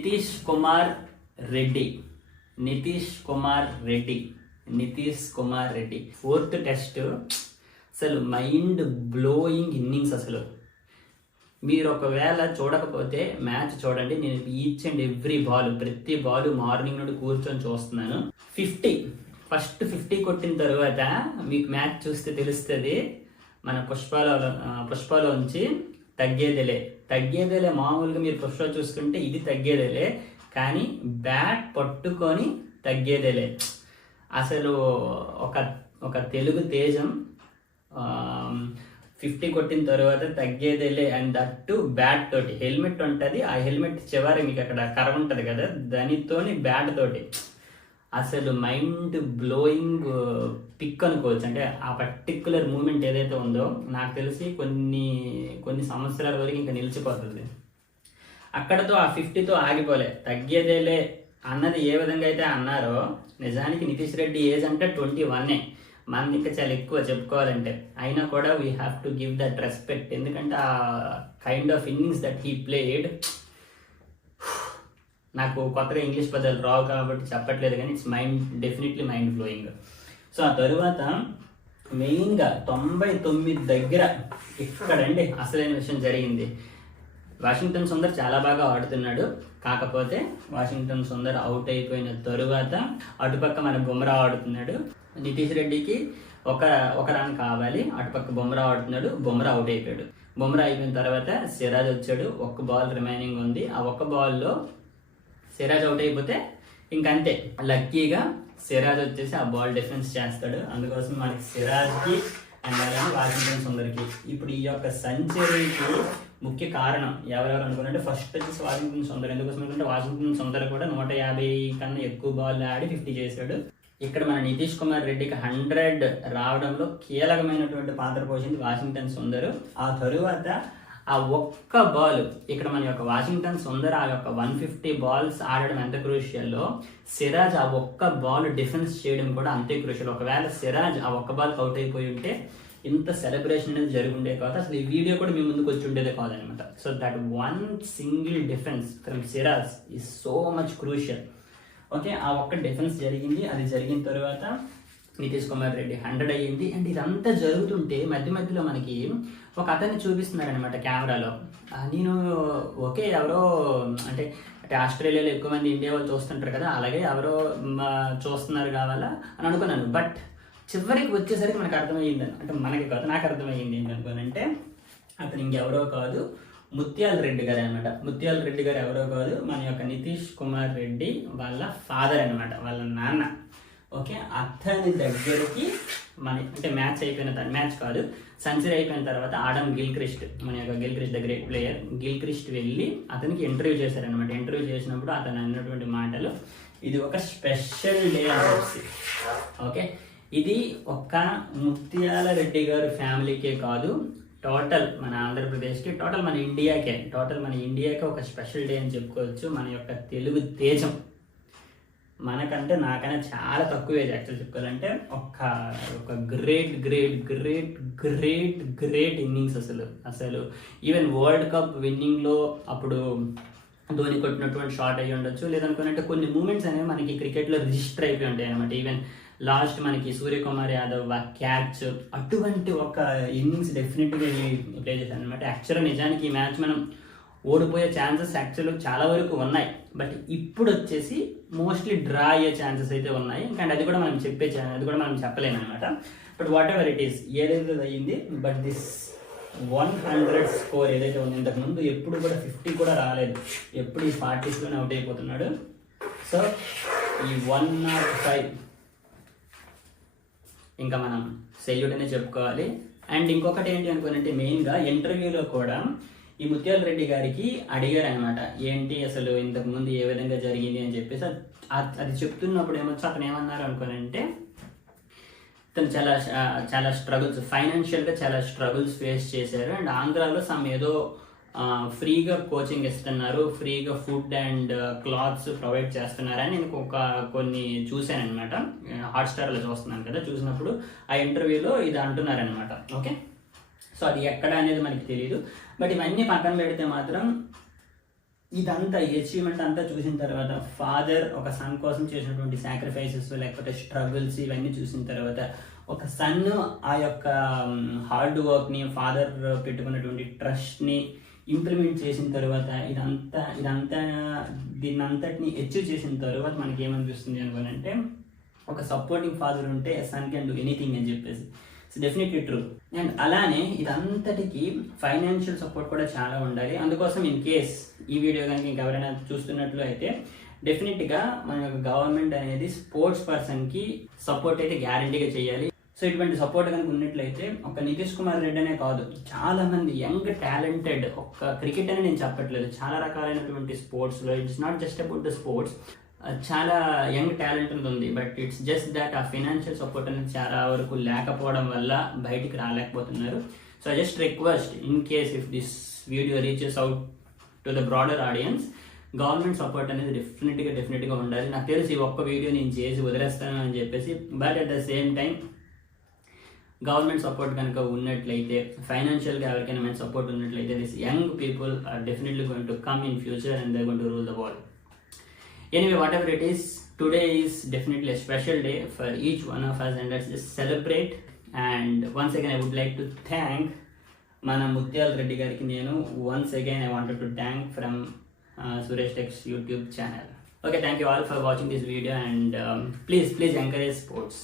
Nitish Kumar Reddy fourth test అసలు mind blowing innings. అసలు మీరు ఒకవేళ చూడకపోతే మ్యాచ్ చూడండి. నేను ఈచ్ అండ్ ఎవ్రీ బాల్, ప్రతి బాల్ మార్నింగ్ నుండి కూర్చొని చూస్తున్నాను. ఫస్ట్ 50 కొట్టిన తర్వాత మీకు మ్యాచ్ చూస్తే తెలుస్తుంది. మన పుష్పలోంచి తగ్గేదేలే మామూలుగా మీరు పుష్ప చూసుకుంటే ఇది తగ్గేదేలే, కానీ బ్యాట్ పట్టుకొని తగ్గేదేలే. అసలు ఒక తెలుగు తేజం 50 కొట్టిన తర్వాత తగ్గేదేలే. అండ్ దట్టు బ్యాట్ తోటి, హెల్మెట్ ఉంటుంది, ఆ హెల్మెట్ చివరి మీకు అక్కడ కర్ర ఉంటుంది కదా, దానితోని బ్యాట్ తోటి. అసలు మైండ్ బ్లోయింగ్ పిక్ అనుకోవచ్చు. అంటే ఆ పర్టిక్యులర్ మూమెంట్ ఏదైతే ఉందో నాకు తెలిసి కొన్ని సంవత్సరాల వరకు ఇంకా నిలిచిపోతుంది. అక్కడతో ఆ 50తో ఆగిపోలే, తగ్గేదేలే అన్నది ఏ విధంగా అయితే అన్నారో, నిజానికి నితీష్ రెడ్డి ఏజ్ అంటే 21. మనది ఇంకా చాలా ఎక్కువ చెప్పుకోవాలంటే. అయినా కూడా we have to give that respect. ఎందుకంటే ఆ kind of innings that he played, నాకు కొత్తగా ఇంగ్లీష్ పదాలు రావు కాబట్టి చెప్పట్లేదు, కానీ it's definitely mind blowing. So ఆ తరువాత మెయిన్గా 99 దగ్గర ఇక్కడండి అసలైన విషయం జరిగింది. వాషింగ్టన్ సుందర్ చాలా బాగా ఆడుతున్నాడు. కాకపోతే వాషింగ్టన్ సుందర్ అవుట్ అయిపోయిన తరువాత అటుపక్క మన బుమ్రా ఆడుతున్నాడు. నితీష్ రెడ్డికి ఒక రన్ కావాలి, అటుపక్క బుమ్రా ఆడుతున్నాడు. బుమ్రా అవుట్ అయిపోయాడు. బుమ్రా అయిపోయిన తర్వాత సిరాజ్ వచ్చాడు. ఒక్క బాల్ రిమైనింగ్ ఉంది. ఆ ఒక్క బాల్లో సిరాజ్ అవుట్ అయిపోతే ఇంకంతే. లక్కీగా సిరాజ్ వచ్చేసి ఆ బాల్ డిఫెన్స్ చేస్తాడు. అందుకోసం మనకి సిరాజ్కి అండ్ అలాగే వాషింగ్టన్ సుందర్కి ఇప్పుడు ఈ యొక్క సెంచరీకి ముఖ్య కారణం ఎవరెవరు అనుకున్నట్టే ఫస్ట్ వచ్చేసి వాషింగ్టన్ సుందర్. ఎందుకోసం అంటే వాషింగ్టన్ సుందర్ కూడా 150 కన్నా ఎక్కువ బాల్ ఆడి 50 చేశాడు. ఇక్కడ మన నితీష్ కుమార్ రెడ్డికి 100 రావడంలో కీలకమైనటువంటి పాత్ర పోషింది వాషింగ్టన్ సుందర్. ఆ తరువాత ఆ ఒక్క బాల్, ఇక్కడ మన యొక్క వాషింగ్టన్ సుందర్ ఆ యొక్క 150 బాల్స్ ఆడడం ఎంత క్రూషియల్లో, సిరాజ్ ఆ ఒక్క బాల్ డిఫెన్స్ చేయడం కూడా అంతే క్రూషియల్. ఒకవేళ సిరాజ్ ఆ ఒక్క బాల్ అవుట్ అయిపోయి ఉంటే ఇంత సెలబ్రేషన్ అనేది జరుగుండే కాదు, అసలు ఈ వీడియో కూడా మీ ముందుకు వచ్చి ఉండేదే కాదనమాట. So that one single defence from Siraj is so much crucial. Okay, ఆ ఒక్క డిఫెన్స్ జరిగింది. అది జరిగిన తర్వాత నితీష్ కుమార్ రెడ్డి 100 అయ్యింది. అండ్ ఇదంతా జరుగుతుంటే మధ్యలో మనకి ఒక అతన్ని చూపిస్తున్నారు అనమాట కెమెరాలో. నేను ఓకే ఎవరో అంటే ఆస్ట్రేలియాలో ఎక్కువ మంది ఇండియా వాళ్ళు చూస్తుంటారు కదా, అలాగే ఎవరో చూస్తున్నారు కావాలా అని అనుకున్నాను. బట్ చివరికి వచ్చేసరికి మనకు అర్థమయ్యింది, అంటే మనకి కాదు నాకు అర్థమయ్యింది ఏంటనుకోనంటే, అతను ఇంకెవరో కాదు, ముత్యాల రెడ్డి గారు అనమాట. ముత్యాల రెడ్డి గారు ఎవరో కాదు, మన యొక్క నితీష్ కుమార్ రెడ్డి వాళ్ళ ఫాదర్ అనమాట, వాళ్ళ నాన్న. ఓకే, అతని దగ్గరికి అంటే మ్యాచ్ కాదు, సెంచరీ అయిపోయిన తర్వాత ఆడమ్ గిల్క్రిస్ట్, మన యొక్క Gilchrist the great player Gilchrist వెళ్ళి అతనికి ఇంటర్వ్యూ చేశారనమాట. ఇంటర్వ్యూ చేసినప్పుడు అతను అన్నటువంటి మాటలు, ఇది ఒక స్పెషల్ డే అని. ఓకే, ఇది ఒక్క ముత్యాల రెడ్డి గారు ఫ్యామిలీకే కాదు, టోటల్ మన ఆంధ్రప్రదేశ్కి, టోటల్ మన ఇండియాకి ఒక స్పెషల్ డే అని చెప్పుకోవచ్చు. మన యొక్క తెలుగు తేజం మనకంటే నాకైనా చాలా తక్కువ ఏజ్ యాక్చువల్ చెప్పుకోవాలంటే. ఒక great great great great great innings. అసలు ఈవెన్ వరల్డ్ కప్ విన్నింగ్లో అప్పుడు ధోని కొట్టినటువంటి షాట్ అయ్యి ఉండొచ్చు, లేదనుకున్నట్టే కొన్ని మూమెంట్స్ అనేవి మనకి క్రికెట్లో రిజిస్టర్ అయిపోయి ఉంటాయి అనమాట. ఈవెన్ లాస్ట్ మనకి సూర్యకుమార్ యాదవ్ క్యాచ్, అటువంటి ఒక ఇన్నింగ్స్ డెఫినెట్గా ప్లే చేశాను అనమాట. యాక్చువల్గా నిజానికి ఈ మ్యాచ్ మనం ఓడిపోయే ఛాన్సెస్ యాక్చువల్గా చాలా వరకు ఉన్నాయి, బట్ ఇప్పుడు వచ్చేసి మోస్ట్లీ డ్రా అయ్యే ఛాన్సెస్ అయితే ఉన్నాయి. అండ్ అది కూడా మనం చెప్పలేము అనమాట. But what ever it is, ఏదైతే అయ్యింది, బట్ దిస్ 100 స్కోర్ ఏదైతే ఉంది, ఇంతకుముందు ఎప్పుడు కూడా 50 కూడా రాలేదు, ఎప్పుడు ఈ 40స్లోనే అవుట్ అయిపోతున్నాడు. సో ఈ 105 ఇంకా మనం సెల్యూట్ అనే చెప్పుకోవాలి. అండ్ ఇంకొకటి ఏంటి అనుకోనంటే, మెయిన్గా ఇంటర్వ్యూలో కూడా ఈ ముత్యాల రెడ్డి గారికి అడిగారు అనమాట, ఏంటి అసలు ఇంతకుముందు ఏ విధంగా జరిగింది అని చెప్పేసి. అది చెప్తున్నప్పుడు అతను ఏమన్నారు అనుకోనంటే, తను చాలా స్ట్రగుల్స్, ఫైనాన్షియల్గా చాలా స్ట్రగుల్స్ ఫేస్ చేశారు. అండ్ ఆంధ్రాలో ఏదో ఫ్రీగా కోచింగ్ ఇస్తున్నారు, ఫ్రీగా ఫుడ్ అండ్ క్లాత్స్ ప్రొవైడ్ చేస్తున్నారని నేను కొన్ని చూశాను అనమాట. హాట్స్టార్లో చూస్తున్నాను కదా, చూసినప్పుడు ఆ ఇంటర్వ్యూలో ఇది అంటున్నారనమాట. ఓకే, సో అది ఎక్కడ అనేది మనకి తెలియదు. బట్ ఇవన్నీ పక్కన పెడితే మాత్రం ఇదంతా ఈ అచీవ్మెంట్ అంతా చూసిన తర్వాత ఫాదర్ ఒక సన్ కోసం చేసినటువంటి సాక్రిఫైసెస్ లేకపోతే స్ట్రగుల్స్ ఇవన్నీ చూసిన తర్వాత ఒక సన్ ఆ యొక్క హార్డ్ వర్క్ని ఫాదర్ పెట్టుకున్నటువంటి ట్రస్ట్ని ఇంప్లిమెంట్ చేసిన తర్వాత ఇదంతా దీన్ని అంతటిని అచీవ్ చేసిన తర్వాత మనకి ఏమనిపిస్తుంది అనుకోనంటే ఒక సపోర్టింగ్ ఫాదర్ ఉంటే సన్ కెన్ డూ ఎనీథింగ్ అని చెప్పేసి. So definitely true. అండ్ అలానే ఇదంతటికి ఫైనాన్షియల్ సపోర్ట్ కూడా చాలా ఉండాలి. అందుకోసం ఇన్ కేస్ ఈ వీడియో కనుక ఇంకెవరైనా చూస్తున్నట్లు అయితే డెఫినెట్గా మన యొక్క గవర్నమెంట్ అనేది స్పోర్ట్స్ పర్సన్కి సపోర్ట్ అయితే గ్యారంటీగా చేయాలి. సో ఇటువంటి సపోర్ట్ కనుక ఉన్నట్లయితే ఒక నితీష్ కుమార్ రెడ్డి అనే కాదు, చాలా మంది యంగ్ టాలెంటెడ్, ఒక క్రికెట్ అని నేను చెప్పట్లేదు, చాలా రకాలైనటువంటి స్పోర్ట్స్లో it's not just about the sports, చాలా యంగ్ టాలెంట్ ఉంది. బట్ ఇట్స్ జస్ట్ దట్ ఆ ఫైనాన్షియల్ సపోర్ట్ అనేది చాలా వరకు లేకపోవడం వల్ల బయటికి రాలేకపోతున్నారు. So I just request in case if this video reaches out to the broader audience, government support అనేది డెఫినెట్గా ఉండాలి. నాకు తెలిసి ఒక్క వీడియో నేను చేసి వదిలేస్తాను అని చెప్పేసి, but at the same time government support కనుక ఉన్నట్లయితే, ఫైనాన్షియల్గా ఎవరికైనా మన సపోర్ట్ ఉన్నట్లయితే, this young people are definitely going to come in future and they going to rule the world. Anyway, whatever it is, today is definitely a special day for each one of us and let's just celebrate. And once again, I would like to thank Mana Mutyal Reddy gariki nenu once again I wanted to thank from Suresh Tech's YouTube channel. Okay, thank you all for watching this video and please encourage sports.